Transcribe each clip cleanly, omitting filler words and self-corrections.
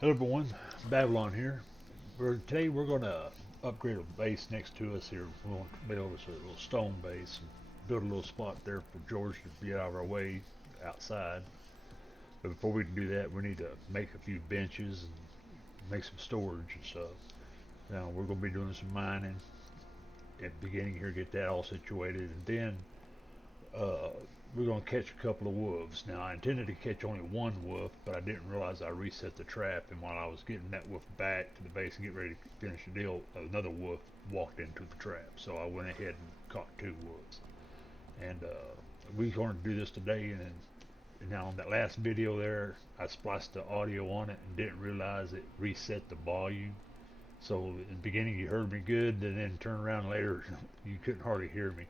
Hello everyone, Babylon here. Today we're going to upgrade a base next to us here. We're going to build us a little stone base and build a little spot there for George to be out of our way outside. But before we can do that, we need to make a few benches and make some storage and stuff. Now we're going to be doing some mining at the beginning here, get that all situated, and then uh, we're going to catch a couple of wolves. Now, I intended to catch only one wolf, but I didn't realize I reset the trap. And while I was getting that wolf back to the base and get ready to finish the deal, another wolf walked into the trap. So I went ahead and caught two wolves. And we're going to do this today. And now, on that last video there, I spliced the audio on it and didn't realize it reset the volume. So in the beginning, you heard me good, and then turned around later, you couldn't hardly hear me,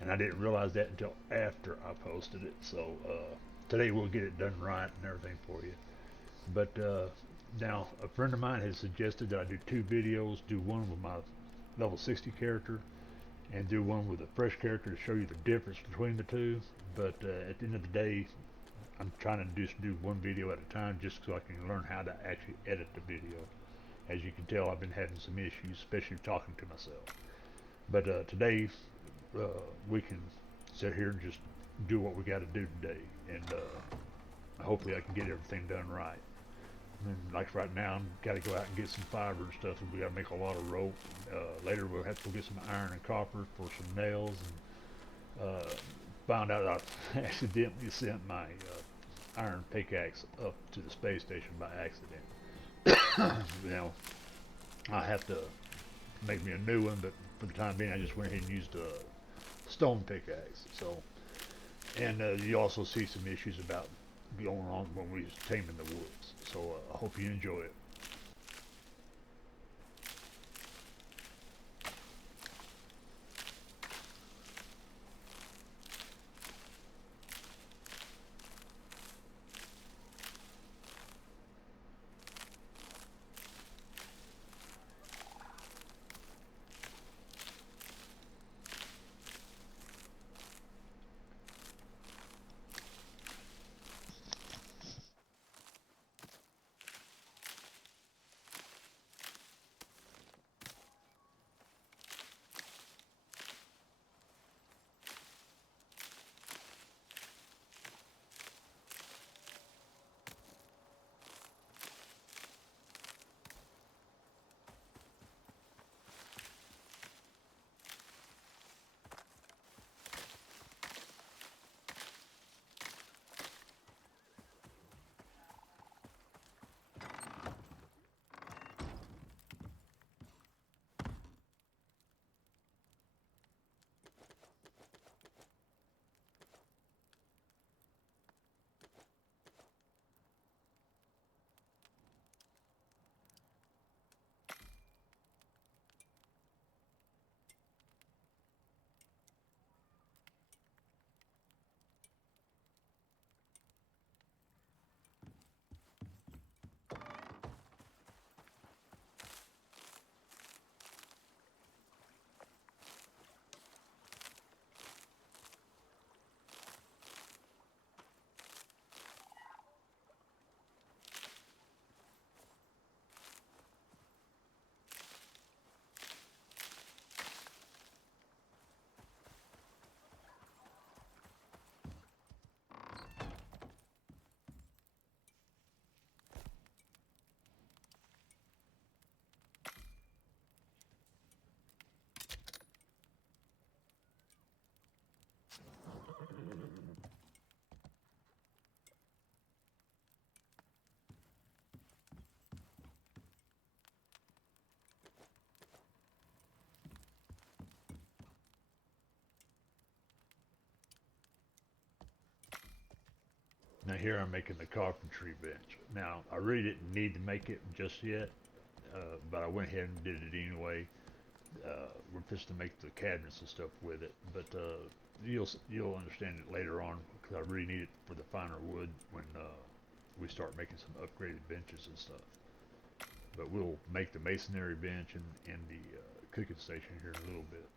and I didn't realize that until after I posted it. So today we'll get it done right and everything for you. But now a friend of mine has suggested that I do two videos: do one with my level 60 character, and do one with a fresh character to show you the difference between the two. But at the end of the day, I'm trying to just do one video at a time, just so I can learn how to actually edit the video. As you can tell, I've been having some issues, especially talking to myself. But today uh, we can sit here and just do what we got to do today, and hopefully I can get everything done right. And like right now, I'm got to go out and get some fiber and stuff. And we got to make a lot of rope. Later, we'll have to go get some iron and copper for some nails. And found out I accidentally sent my iron pickaxe up to the space station by accident. Now I have to make me a new one, but for the time being, I just went ahead and used a stone pickaxe. So, and you also see some issues about going on when we was taming the woods. So I hope you enjoy it. Now here I'm making the carpentry bench. Now I really didn't need to make it just yet, but I went ahead and did it anyway. We're just to make the cabinets and stuff with it, but you'll understand it later on because I really need it for the finer wood when we start making some upgraded benches and stuff. But we'll make the masonry bench and the cooking station here in a little bit.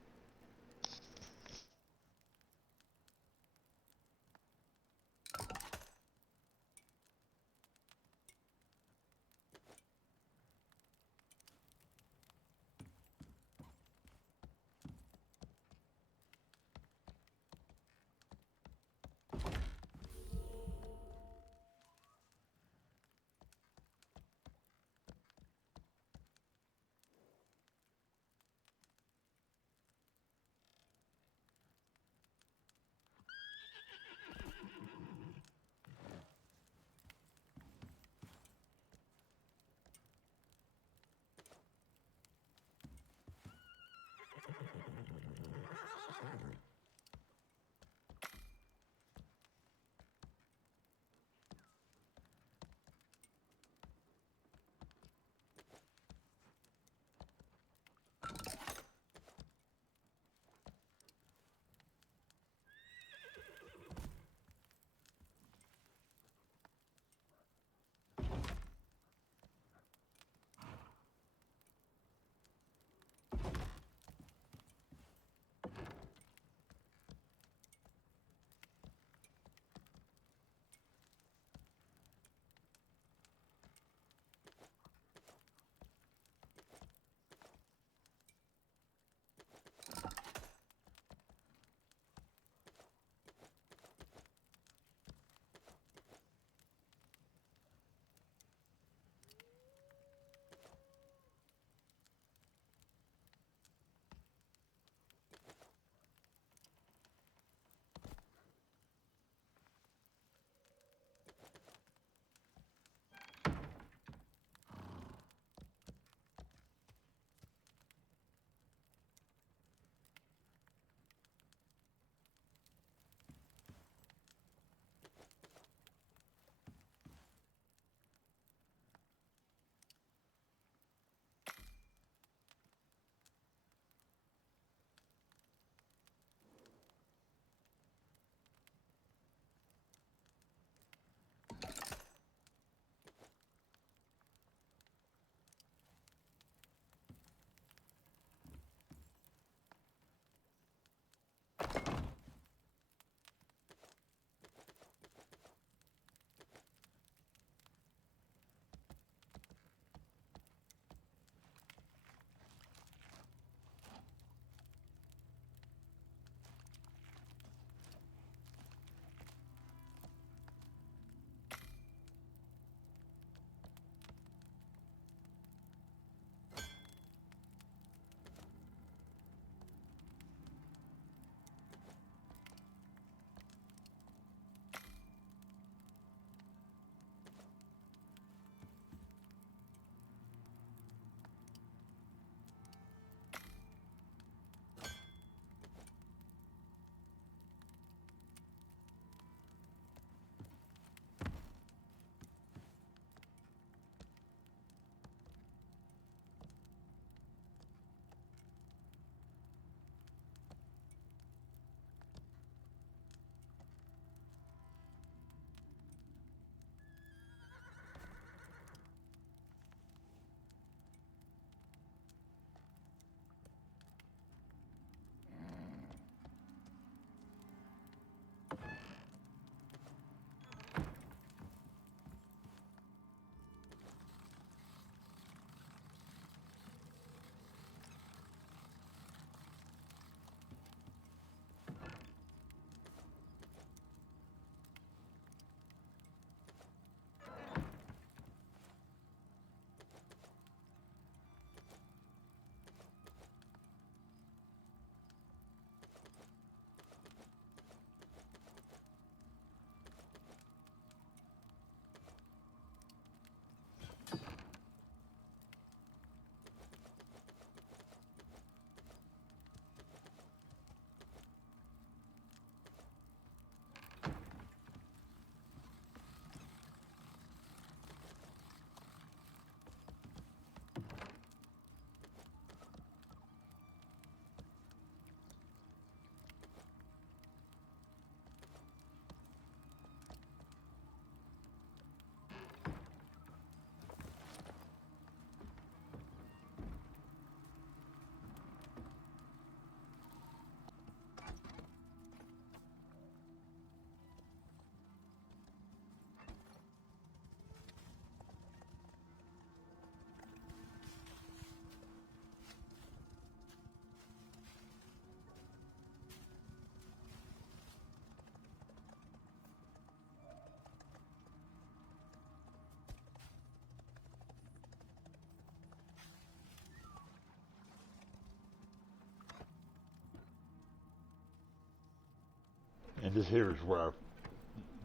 this here is where I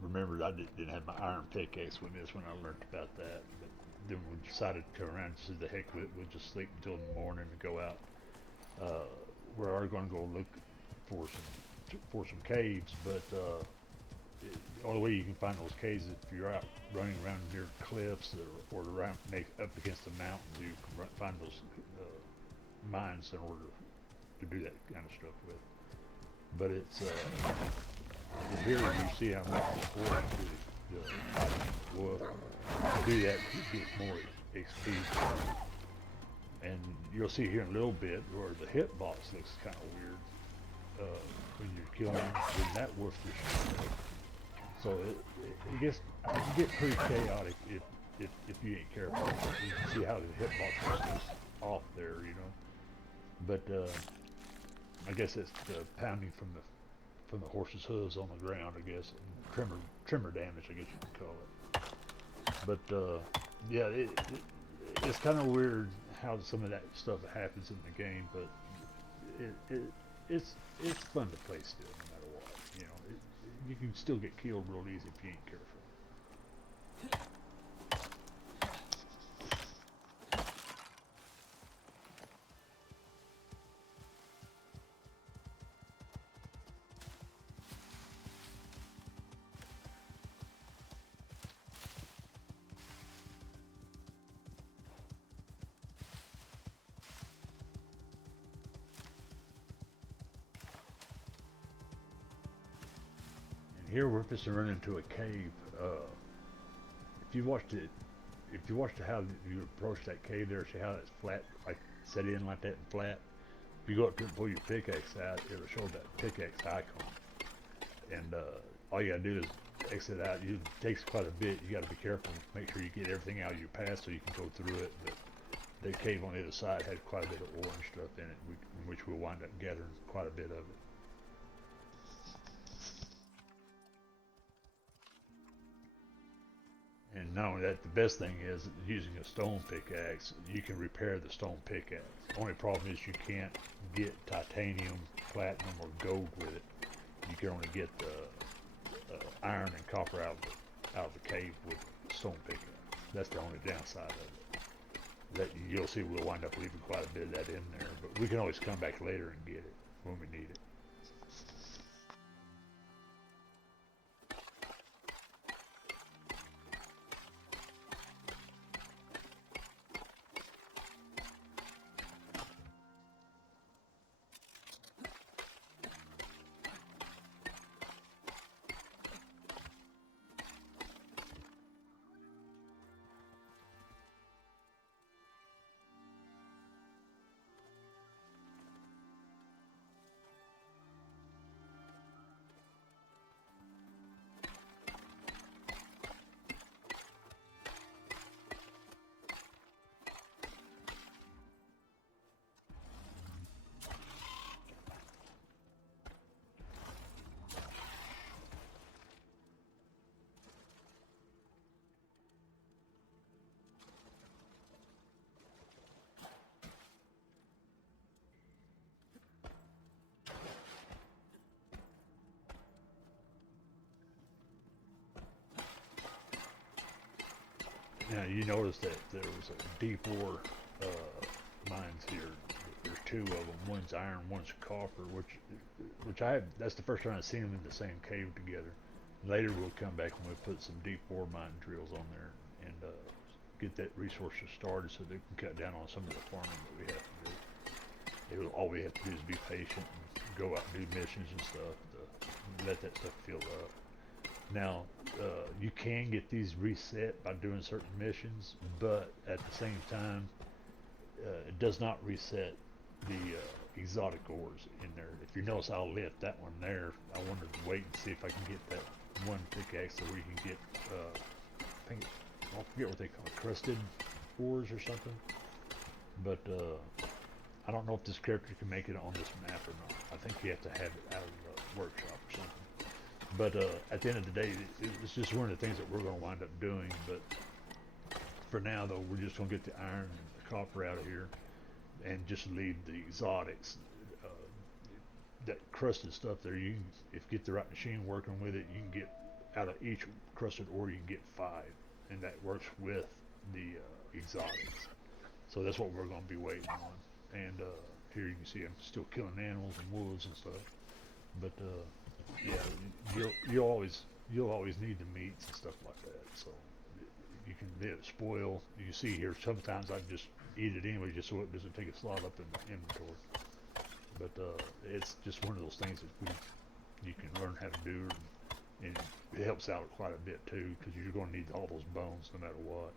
remembered I didn't have my iron pickaxe with me. That's when I learned about that. But then we decided to turn around and say the heck with it. We'll just sleep until the morning and go out. Uh, we are going to go look for some caves, but the only way you can find those caves is if you're out running around near cliffs or around up against the mountains. You can find those mines in order to do that kind of stuff with. But it's here you see how much before you do the wolf. To do that, you get more XP. And you'll see here in a little bit where the hitbox looks kind of weird when you're killing when that wolf is. So it gets pretty chaotic if you ain't careful. You can see how the hitbox is just off there, you know. But I guess it's the pounding from the horse's hooves on the ground. I guess and trimmer damage. I guess you can call it. But yeah, it's kind of weird how some of that stuff happens in the game, but it's fun to play still, no matter what. You know, you can still get killed real easy if you ain't careful. And here we're just running into a cave. If you watched it, if you watched how you approach that cave there, see how it's flat, like set in like that and flat. If you go up to pull your pickaxe out, it'll show that pickaxe icon. And all you gotta do is exit out. It takes quite a bit. You gotta be careful. Make sure you get everything out of your path so you can go through it. But the cave on the other side had quite a bit of ore and stuff in it, in which we'll wind up gathering quite a bit of it. And not only that, the best thing is using a stone pickaxe, you can repair the stone pickaxe. The only problem is you can't get titanium, platinum, or gold with it. You can only get the iron and copper out of the cave with stone pickaxe. That's the only downside of it. That you'll see we'll wind up leaving quite a bit of that in there, but we can always come back later and get it when we need it. Now you notice that there was a deep ore mines here. There's two of them. One's iron, one's copper. Which I have. That's the first time I've seen them in the same cave together. Later we'll come back and we'll put some deep ore mine drills on there and get that resource started so they can cut down on some of the farming that we have to do. All we have to do is be patient and go out and do missions and stuff to let that stuff fill up. Now, you can get these reset by doing certain missions, but at the same time, it does not reset the exotic ores in there. If you notice, I'll lift that one there. I wanted to wait and see if I can get that one pickaxe so we can get, I think, I forget what they call it, crusted ores or something. But I don't know if this character can make it on this map or not. I think you have to have it out of the workshop or something. But at the end of the day, it's just one of the things that we're going to wind up doing. But for now, though, we're just going to get the iron and the copper out of here and just leave the exotics. that crusted stuff there, you can, if you get the right machine working with it, you can get out of each crusted ore you can get 5, and that works with the exotics. So that's what we're going to be waiting on. And here you can see I'm still killing animals and wolves and stuff. But yeah, you'll always need the meats and stuff like that. So you can let it spoil. You see here sometimes I just eat it anyway, just so it doesn't take a slot up in the inventory. But it's just one of those things that you can learn how to do, and it helps out quite a bit too, because you're going to need all those bones no matter what.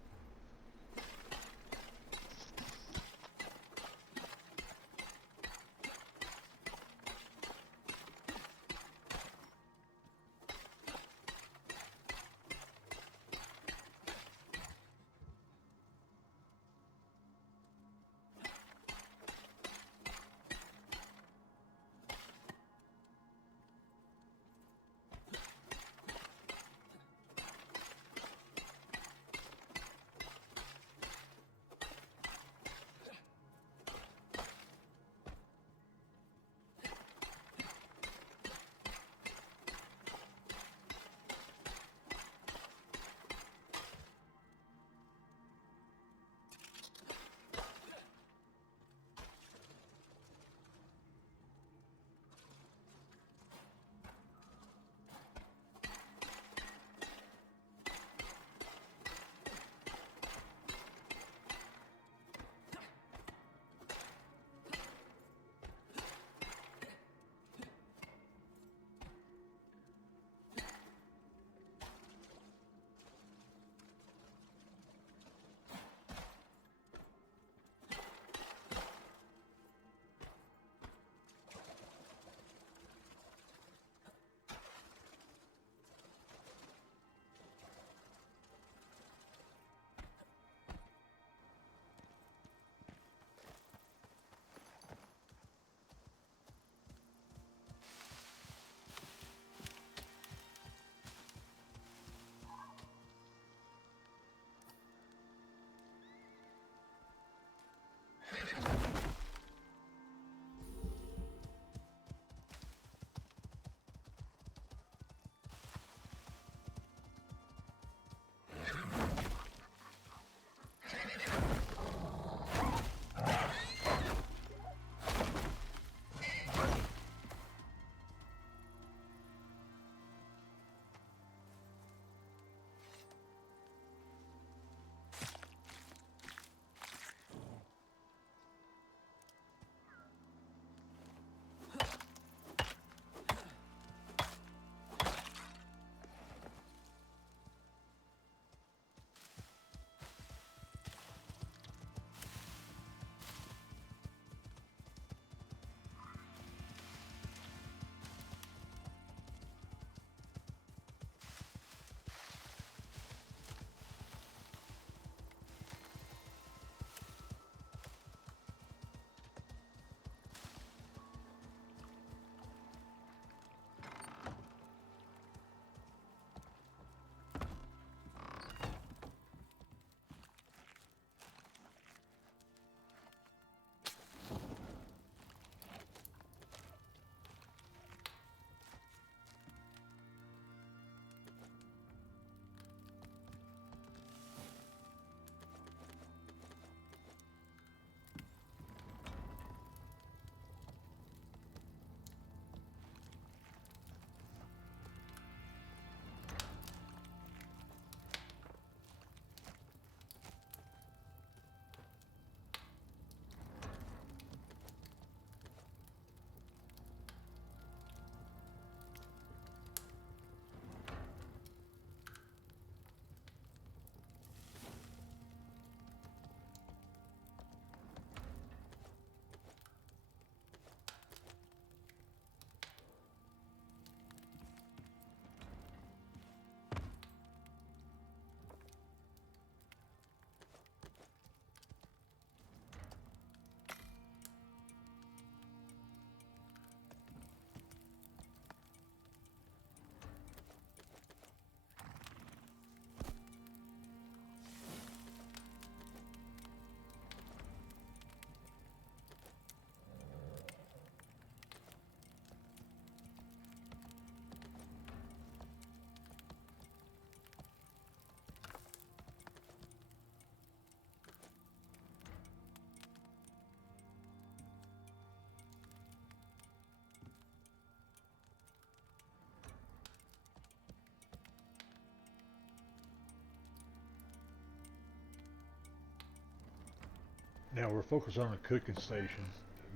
Now we're focused on a cooking station.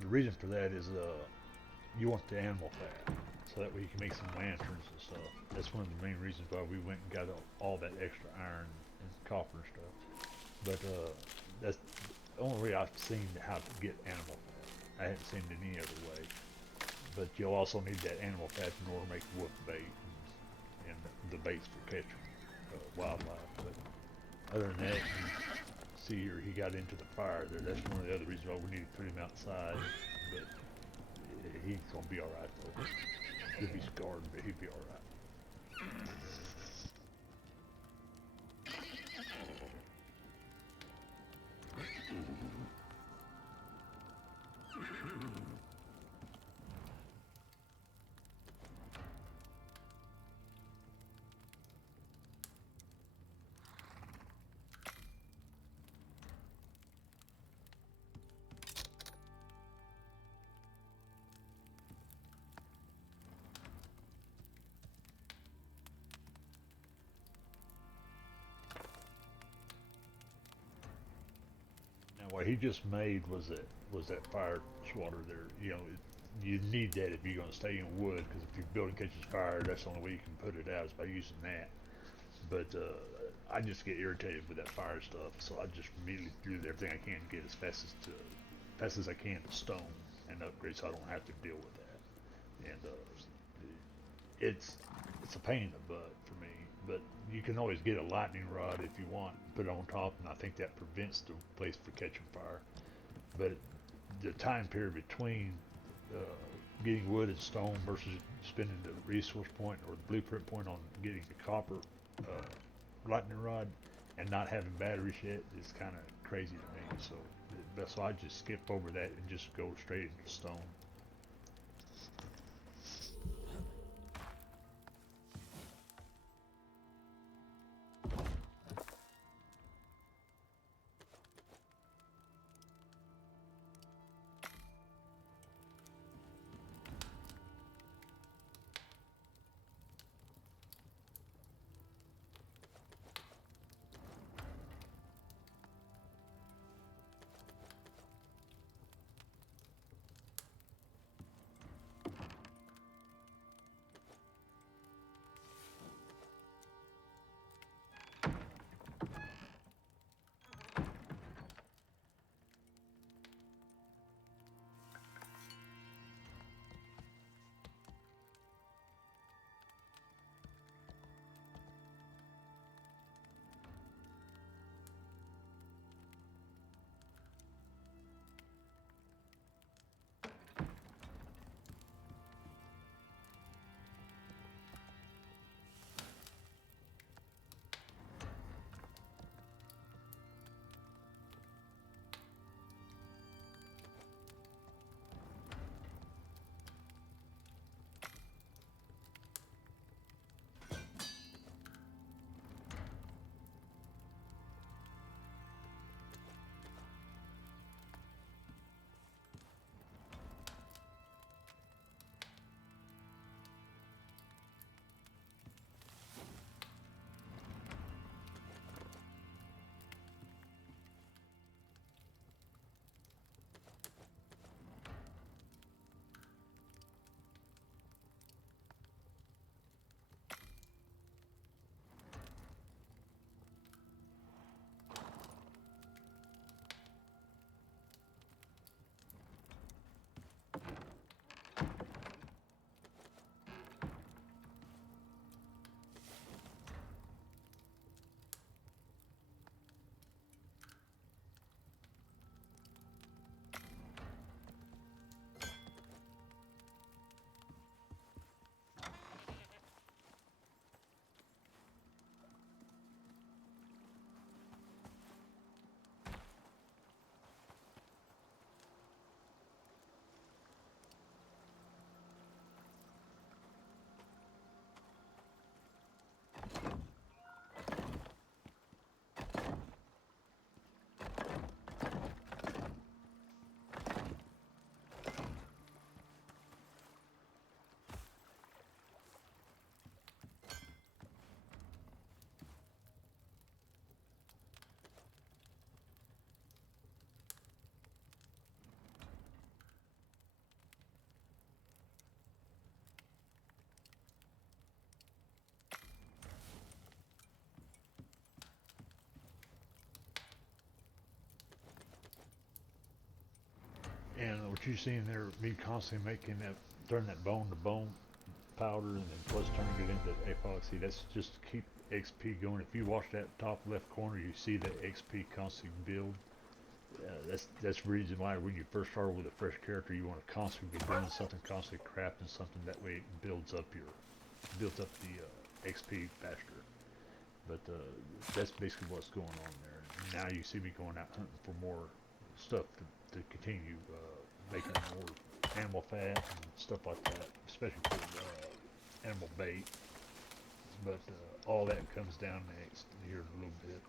The reason for that is you want the animal fat, so that way you can make some lanterns and stuff. That's one of the main reasons why we went and got all that extra iron and copper and stuff. But that's the only way I've seen how to get animal fat. I haven't seen it any other way. But you'll also need that animal fat in order to make wolf bait and the baits for catching wildlife. But other than that, you see here he got into the fire there. That's one of the other reasons why we need to put him outside. But he's gonna be all right though. He'll be scarred, but he'll be all right. Now, what he just made was that fire swatter there. You know, you need that if you're going to stay in wood, because if your building catches fire, that's the only way you can put it out is by using that. But I just get irritated with that fire stuff, so I just immediately do everything I can to get as fast as I can to stone and upgrade, so I don't have to deal with that. And it's it's a pain in the butt for me, but you can always get a lightning rod if you want, put it on top, and I think that prevents the place from catching fire. But the time period between uh, getting wood and stone versus spending the resource point or the blueprint point on getting the copper lightning rod and not having batteries yet is kind of crazy to me. So that's why I just skip over that and just go straight into stone. what you see in there, me constantly making that, turn that bone to bone powder and then plus turning it into epoxy, that's just to keep XP going. If you watch that top left corner, you see that XP constantly build. That's the reason why when you first start with a fresh character, you want to constantly be doing something, constantly crafting something. That way it builds up the XP faster. But that's basically what's going on there. Now you see me going out hunting for more stuff to continue making more animal fat and stuff like that, especially for animal bait. But all that comes down next here in a little bit.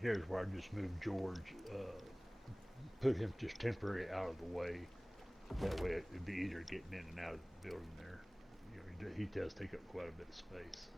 Here's where I just moved George, put him just temporarily out of the way. That way it'd be easier getting in and out of the building there. You know, he does take up quite a bit of space.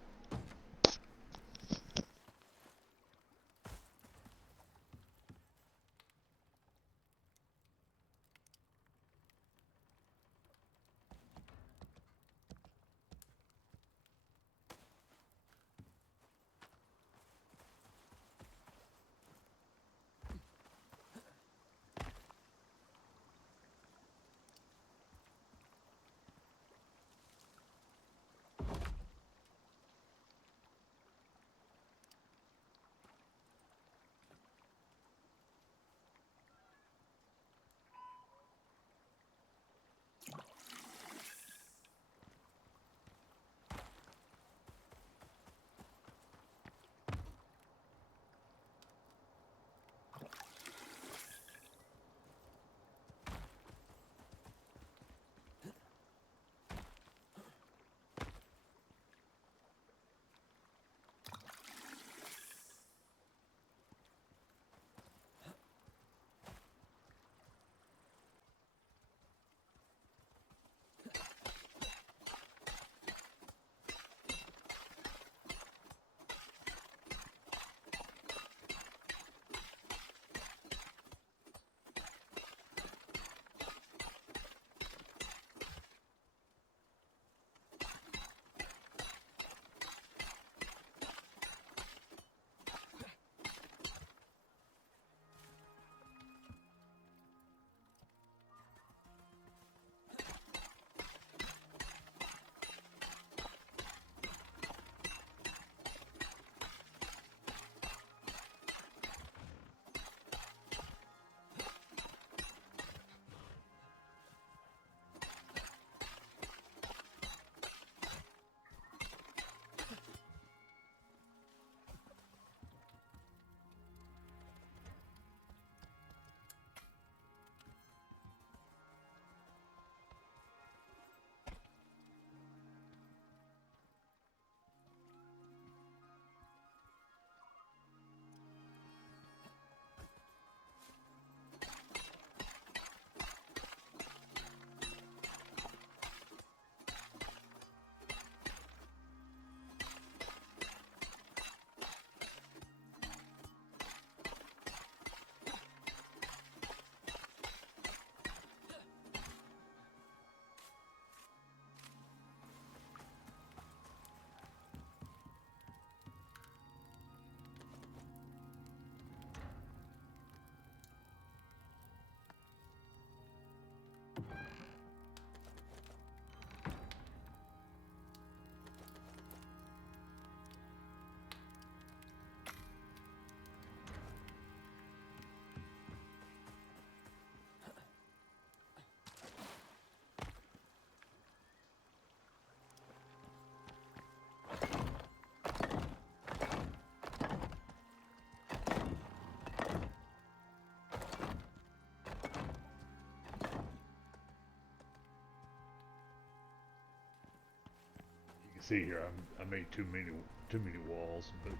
see here, I made too many walls, but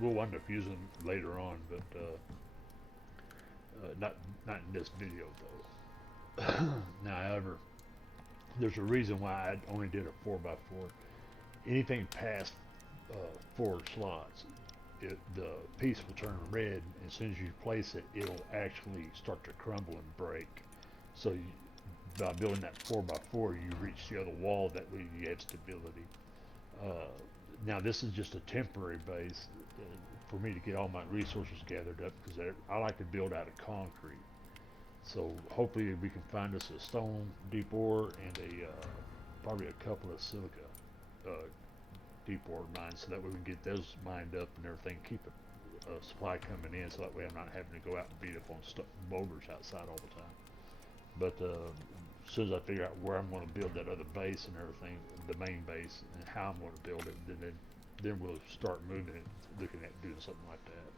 we'll wind up using them later on. But not in this video though. Now, however, there's a reason why I only did a 4x4. Anything past 4 slots, the piece will turn red. And as soon as you place it, it'll actually start to crumble and break. So by building that 4x4, you reach the other wall. That way you add stability. Uh, Now this is just a temporary base for me to get all my resources gathered up because I like to build out of concrete. So hopefully we can find us a stone deep ore and a probably a couple of silica uh, deep ore mines, so that way we can get those mined up and everything. Keep a supply coming in, so that way I'm not having to go out and beat up on boulders outside all the time. But as soon as I figure out where I'm going to build that other base and everything, the main base, and how I'm going to build it, then we'll start moving it, looking at doing something like that.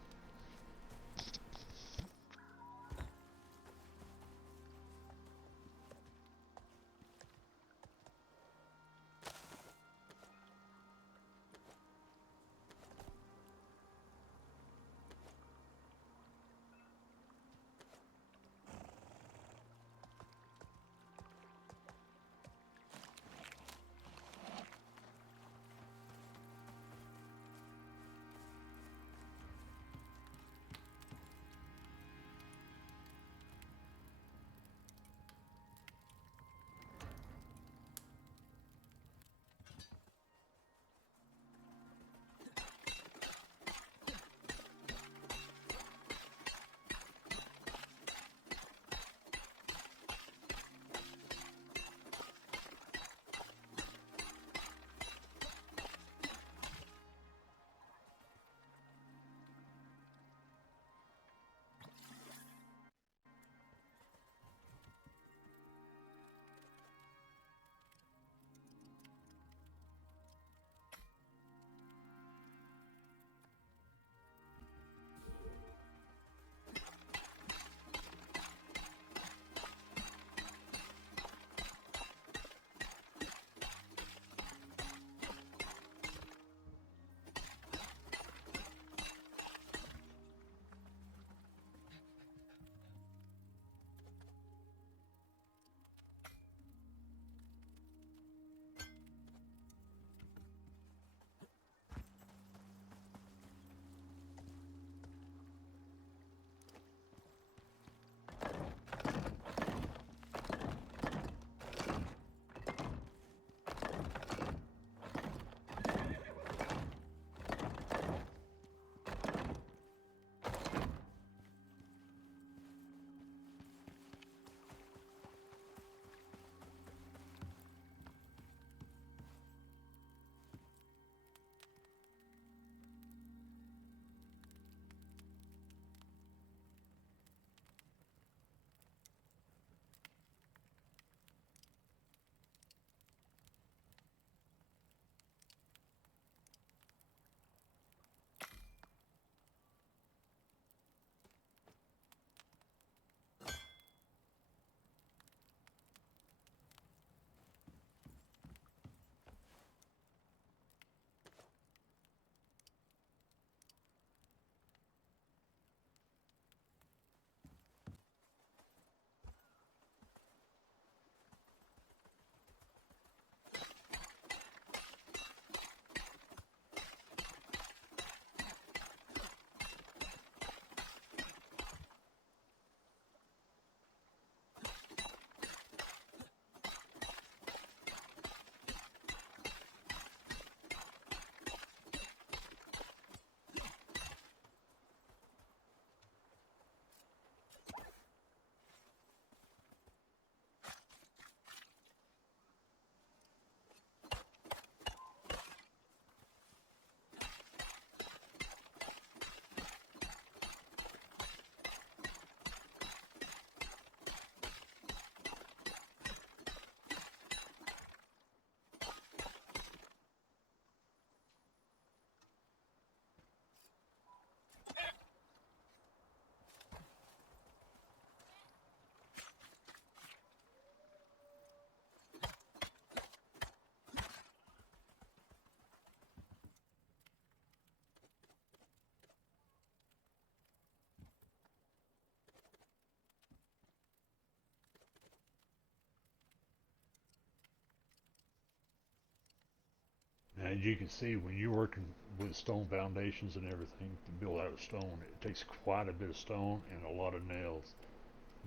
as you can see, when you're working with stone foundations and everything to build out of stone, it takes quite a bit of stone and a lot of nails.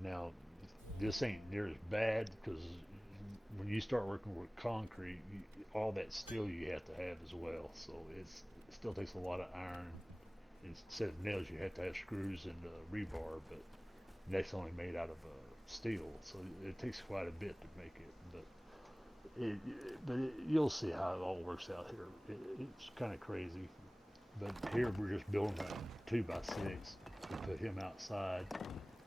Now, this ain't near as bad because when you start working with concrete, all that steel you have to have as well. So it still takes a lot of iron. Instead of nails, you have to have screws and rebar, but that's only made out of steel. So it takes quite a bit to make it. You'll see how it all works out here. It's kind of crazy. But here we're just building a 2x6 to put him outside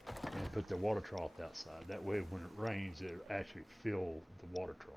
and put the water trough outside. That way, when it rains, it actually fill the water trough.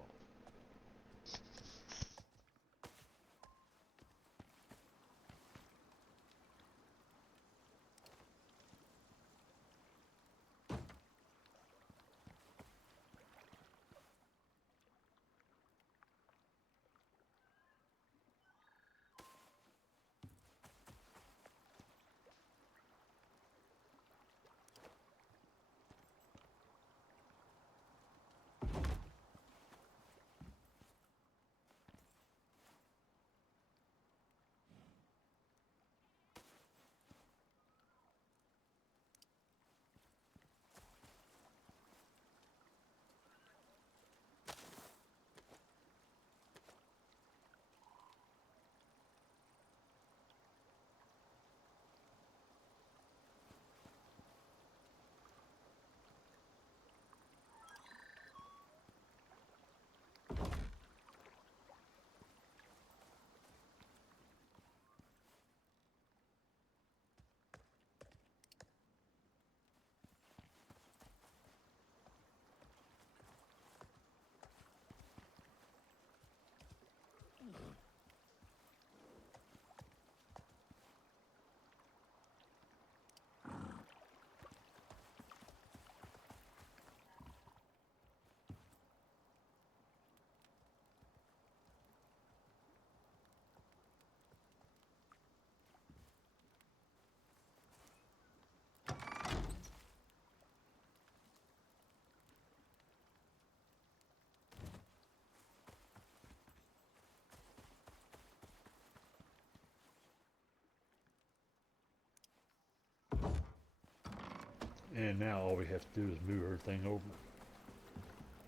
And now all we have to do is move everything over.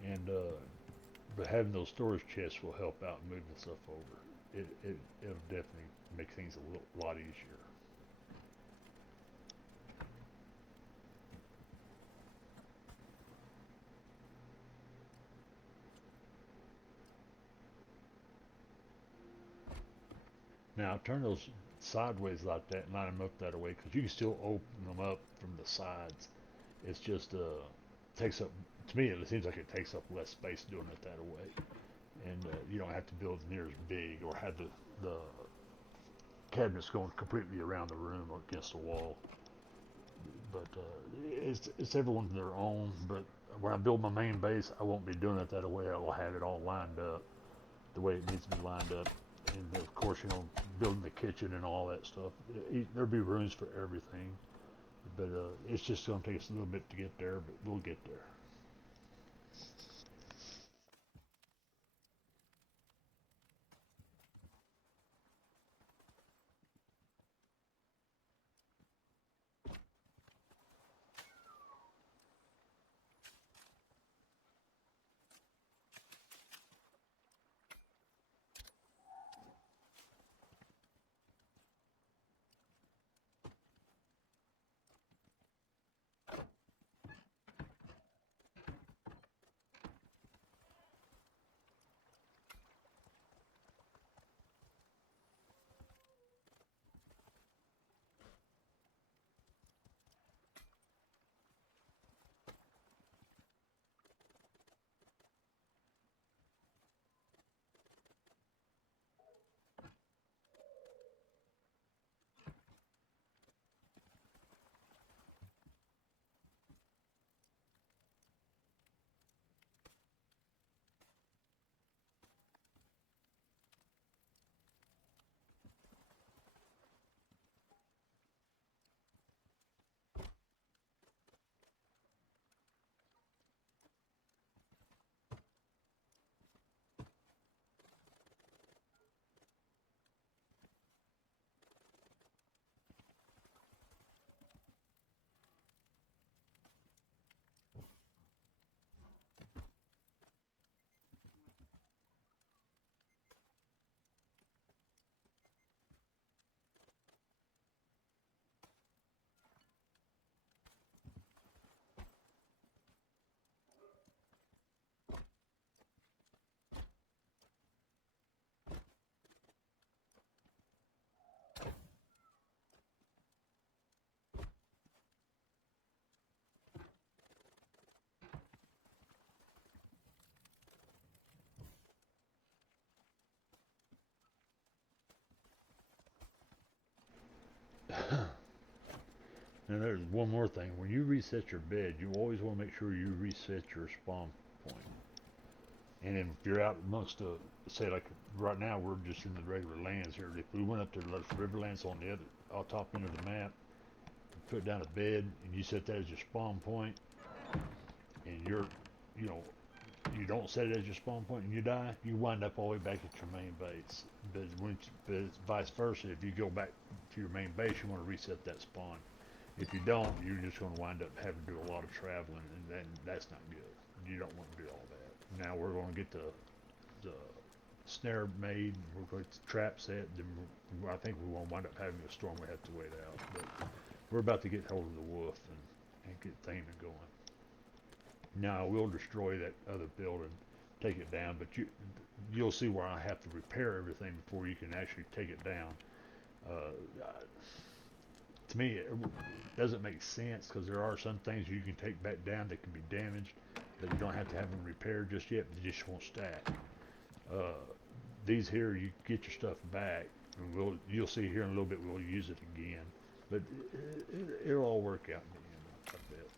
And but having those storage chests will help out moving stuff over. It'll definitely make things a lot easier. Now turn those sideways like that, and line them up that way, because you can still open them up from the sides. It's just takes up, to me it seems like it takes up less space doing it that way, and you don't have to build near as big or have the cabinets going completely around the room or against the wall. But it's everyone's their own. But when I build my main base, I won't be doing it that way. I will have it all lined up the way it needs to be lined up. And of course, building the kitchen and all that stuff. There'll be rooms for everything. But it's just going to take us a little bit to get there, but we'll get there. And there's one more thing. When you reset your bed, you always want to make sure you reset your spawn point. And then if you're out amongst the, say like right now we're just in the regular lands here. If we went up to the Riverlands on the other, on top end of the map, put down a bed, and you set that as your spawn point, and you're, you know, you don't set it as your spawn point and you die, you wind up all the way back at your main base. But it's vice versa. If you go back to your main base, you want to reset that spawn. If you don't, you're just going to wind up having to do a lot of traveling, and then that's not good. You don't want to do all that. Now we're going to get the snare made, and we're going to get the trap set. Then I think we won't wind up having a storm we have to wait out. But we're about to get hold of the wolf and get things going. Now we'll destroy that other building, take it down, but you'll see where I have to repair everything before you can actually take it down. Uh, to me, it doesn't make sense because there are some things you can take back down that can be damaged, that you don't have to have them repaired just yet. They just won't stack. Uh, these here, you get your stuff back, and you'll see here in a little bit we'll use it again, but it'll all work out in the end, I bet.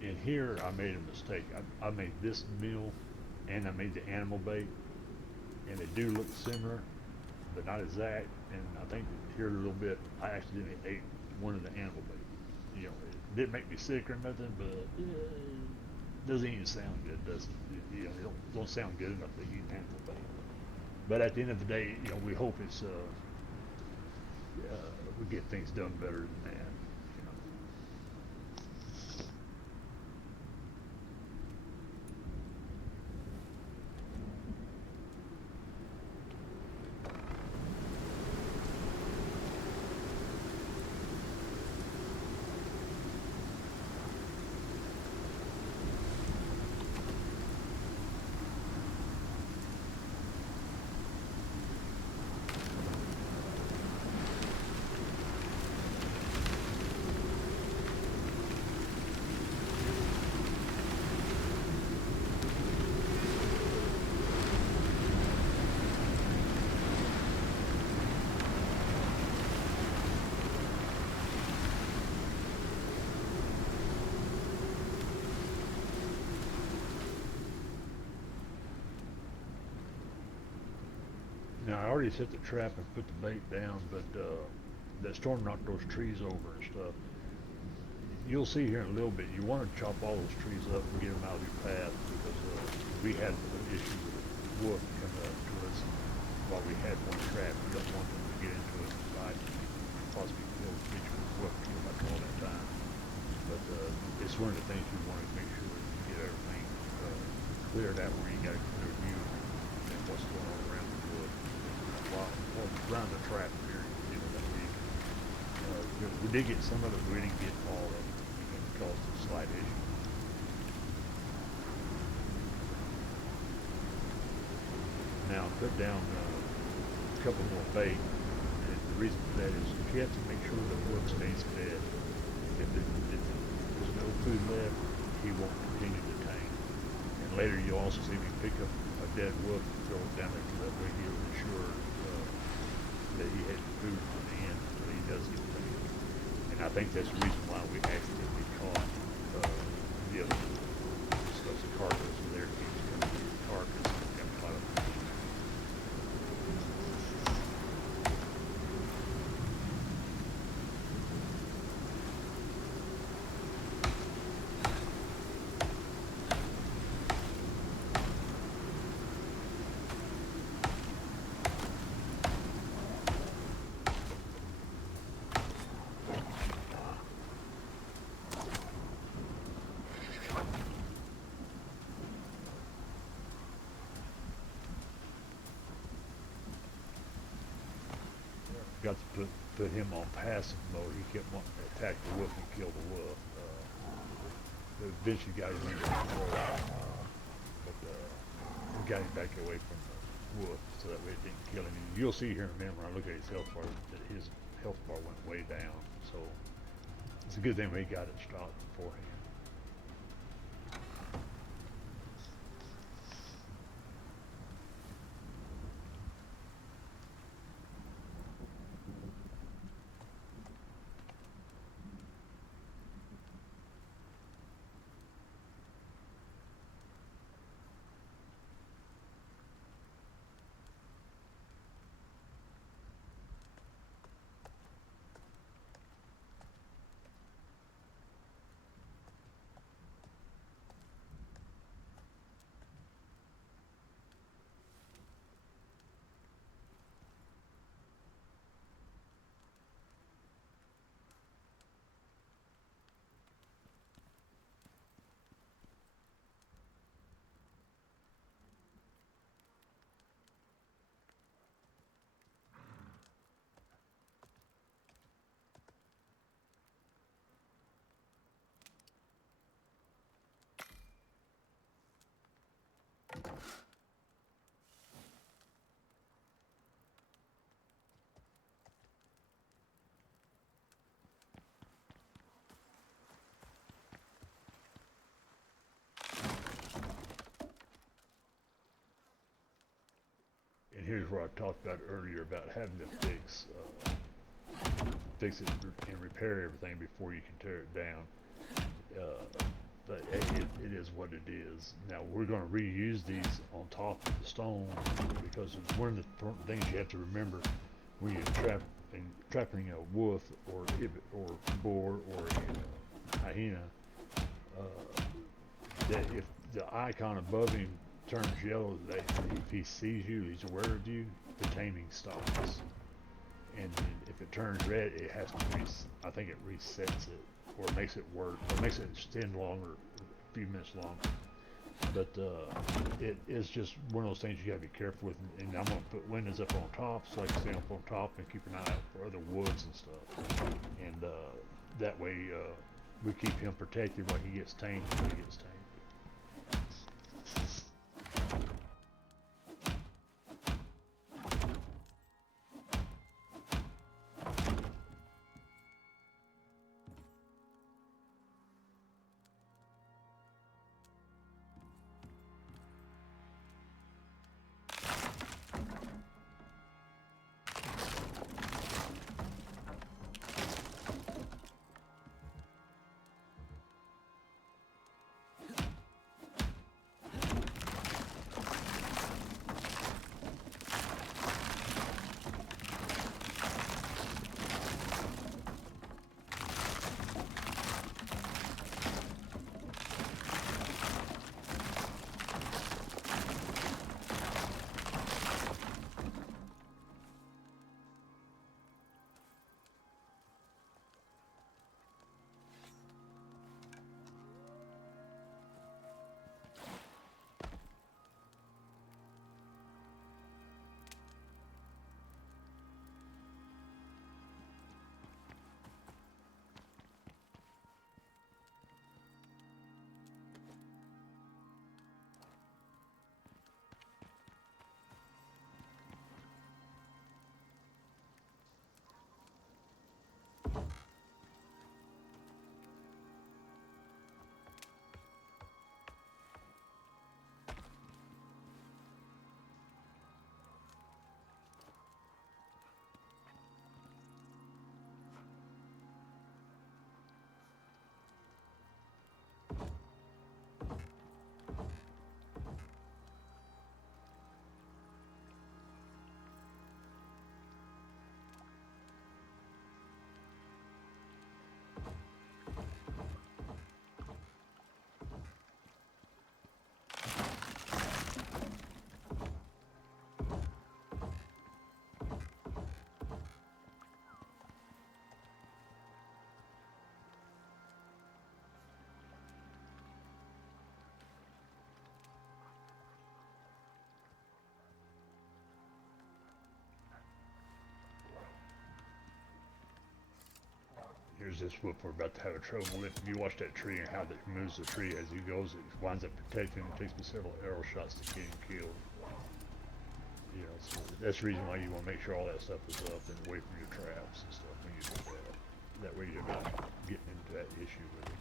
And here I made a mistake. I made this meal and I made the animal bait, and they do look similar, but not exact. And I think here a little bit, I accidentally ate one of the animal bait. It didn't make me sick or nothing, but it doesn't even sound good, does it? It don't sound good enough to eat animal bait. But at the end of the day, we hope we get things done better than that. Now I already set the trap and put the bait down, but that storm knocked those trees over and stuff. You'll see here in a little bit. You want to chop all those trees up and get them out of your path because we had an issue with wolf coming up to us while we had one trap. We don't want them to get into it and fight, possibly kill, get your wolf killed after all that time. But it's one of the things we want to make sure that you get everything cleared out where you got a clear view and what's going on around the wood. Well, around the trap period, that we did get some of it, but we didn't get all of it. It caused a slight issue. Now put down a couple more bait. And the reason for that is you have to make sure the wood stays fed. If there's no food left, he won't continue to tame. And later you'll also see me pick up a dead wolf and throw it down there so that way he'll ensure that he has food to the end until he does get tamed. And I think that's the reason why we accidentally caught the other because the carcass was there. He was coming to the carcass and got caught up. Got to put him on passive mode. He kept wanting to attack the wolf and kill the wolf. Eventually got him under control, but we got him back away from the wolf so that way it didn't kill him. And you'll see here in a minute when I look at his health bar that his health bar went way down. So it's a good thing we got it stopped beforehand. And here's where I talked about earlier about having to fix it and repair everything before you can tear it down. But it is what it is. Now we're going to reuse these on top of the stone because it's one of the things you have to remember when you're trapping a wolf or boar or a hyena. That if the icon above him turns yellow, that if he sees you, he's aware of you, the taming stops. And if it turns red, it has to I think it resets it, or makes it work, or makes it extend longer, a few minutes longer. But it is just one of those things you gotta be careful with. And I'm gonna put windows up on top, so I can stay up on top and keep an eye out for other woods and stuff. And that way we keep him protected while he gets tamed when he gets tamed. knows this wolf we're about to have a trouble with. If you watch that tree and how it moves the tree as he goes, it winds up protecting him. It takes me several arrow shots to get him killed. You know, so that's the reason why you want to make sure all that stuff is up and away from your traps and stuff when you do that. That way you're not getting into that issue with it.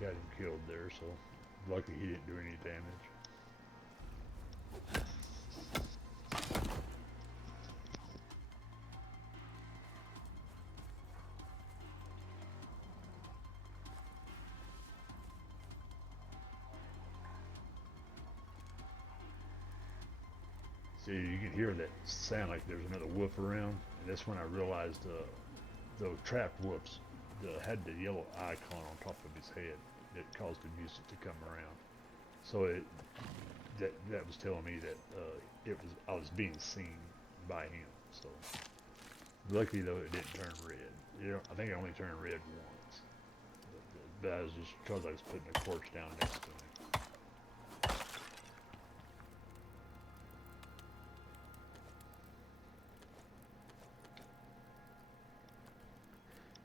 Got him killed there, so luckily he didn't do any damage. See, you can hear that sound like there's another wolf around, and that's when I realized the trapped wolves had the yellow icon on top of his head that caused the music to come around. So that was telling me that I was being seen by him. So luckily though it didn't turn red. You know, I think it only turned red once, but that was just because I was putting a torch down next to him.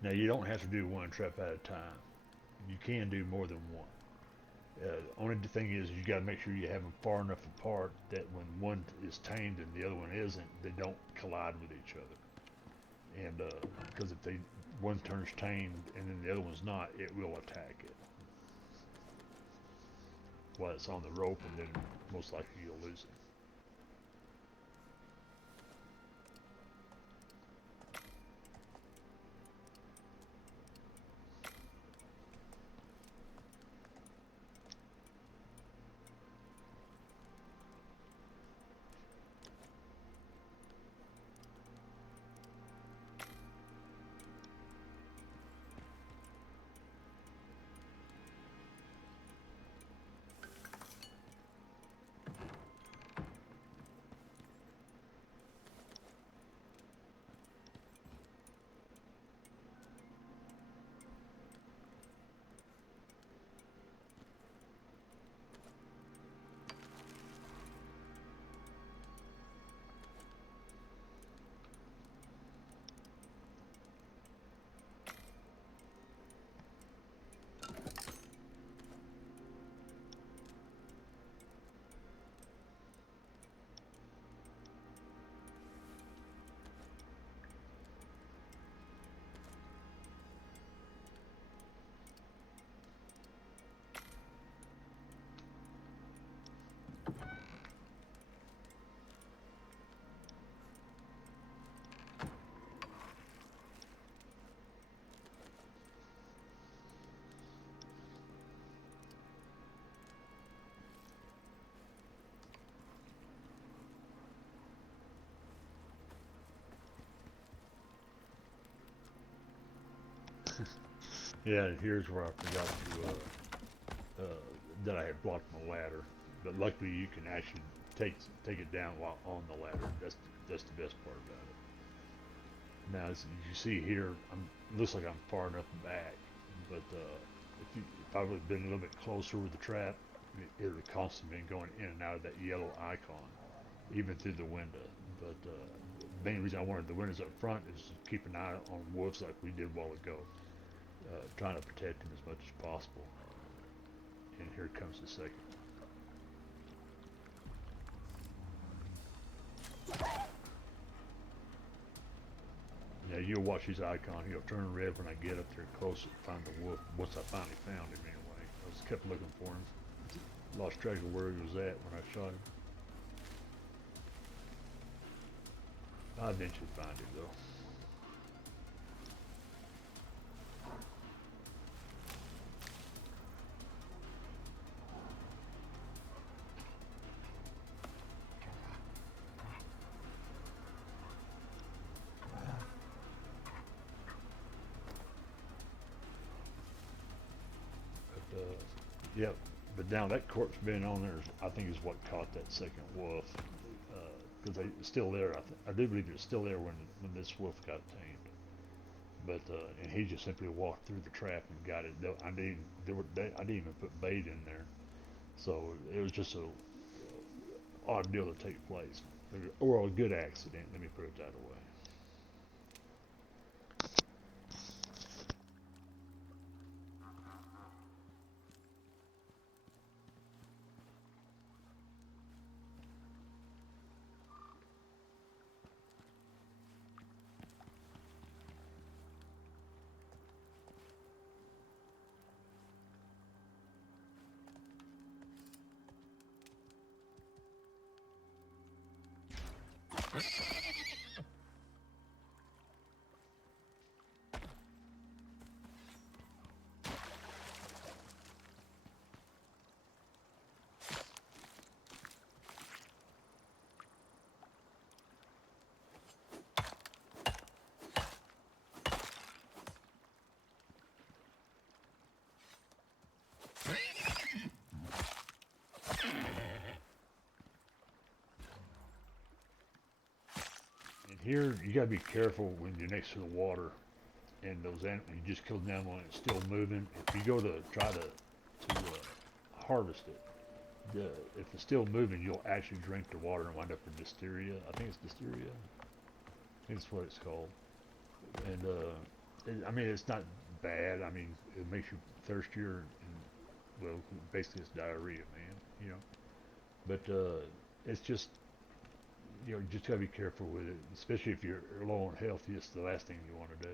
Now you don't have to do one trap at a time. You can do more than one. Only the thing is, you got to make sure you have them far enough apart that when one is tamed and the other one isn't, they don't collide with each other. And because if one turns tamed and then the other one's not, it will attack it while it's on the rope, and then most likely you'll lose it. Yeah, here's where I forgot that I had blocked my ladder, but luckily you can actually take it down while on the ladder. That's the best part about it. Now, as you see here, looks like I'm far enough back, but if I would have been a little bit closer with the trap, it would have constantly been going in and out of that yellow icon, even through the window. But the main reason I wanted the windows up front is to keep an eye on wolves like we did a while ago. Trying to protect him as much as possible. And here comes the second. Now you'll watch his icon. He'll turn red when I get up there close and find the wolf. Once I finally found him anyway. I just kept looking for him. Lost track of where he was at when I shot him. I eventually find him though. Yep, but now that corpse being on there, I think is what caught that second wolf, because they still there. I do believe it's still there when this wolf got tamed. But and he just simply walked through the trap and got it. I didn't even put bait in there, so it was just a odd deal to take place, or a good accident. Let me put it that way. And here, you gotta be careful when you're next to the water and those animals, you just kill an animal and it's still moving. If you go to try to harvest it, the, if it's still moving, you'll actually drink the water and wind up with diphtheria. I think it's diphtheria. I think that's what it's called. And I mean, it's not bad. I mean, it makes you thirstier, and well, basically it's diarrhea, man. You know, but it's just just gotta be careful with it, especially if you're low on health. It's the last thing you want to do.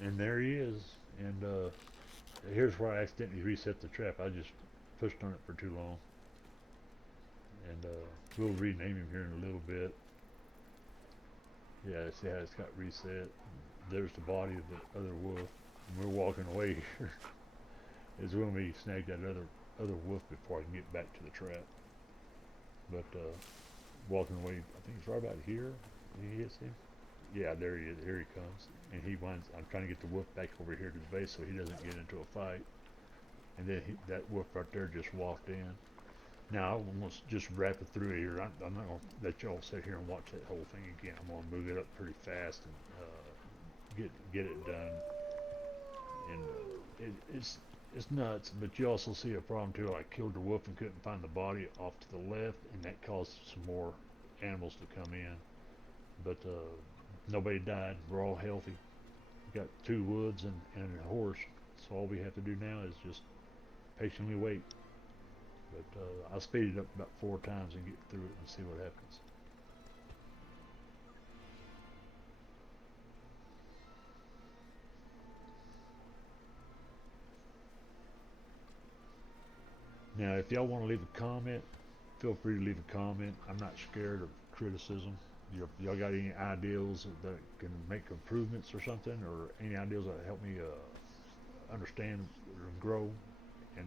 And there he is. And here's where I accidentally reset the trap. I just pushed on it for too long. And we'll rename him here in a little bit. Yeah, see how it's got reset. There's the body of the other wolf. And we're walking away here. It's when we snag that other wolf before I can get back to the trap. But walking away, I think it's right about here. He hits him. Yeah, there he is. Here he comes. And he winds. I'm trying to get the wolf back over here to the base so he doesn't get into a fight. And then that wolf right there just walked in. Now I'm gonna just wrap it through here. I'm not gonna let y'all sit here and watch that whole thing again. I'm gonna move it up pretty fast and get it done. And it's nuts. But you also see a problem too. I killed the wolf and couldn't find the body off to the left, and that caused some more animals to come in. But nobody died. We're all healthy. We got two woods and a horse. So all we have to do now is just patiently wait. But I'll speed it up about 4 times and get through it and see what happens. Now, if y'all want to leave a comment, feel free to leave a comment. I'm not scared of criticism. Y'all got any ideas that can make improvements or something, or any ideas that help me understand and grow and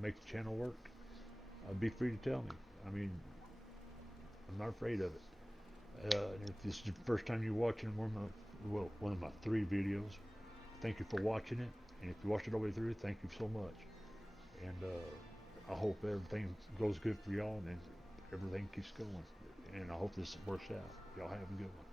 make the channel work? Be free to tell me. I mean, I'm not afraid of it. And if this is the first time you're watching one of my 3 videos, thank you for watching it. And if you watched it all the way through, thank you so much. And I hope everything goes good for y'all and everything keeps going. And I hope this works out. Y'all have a good one.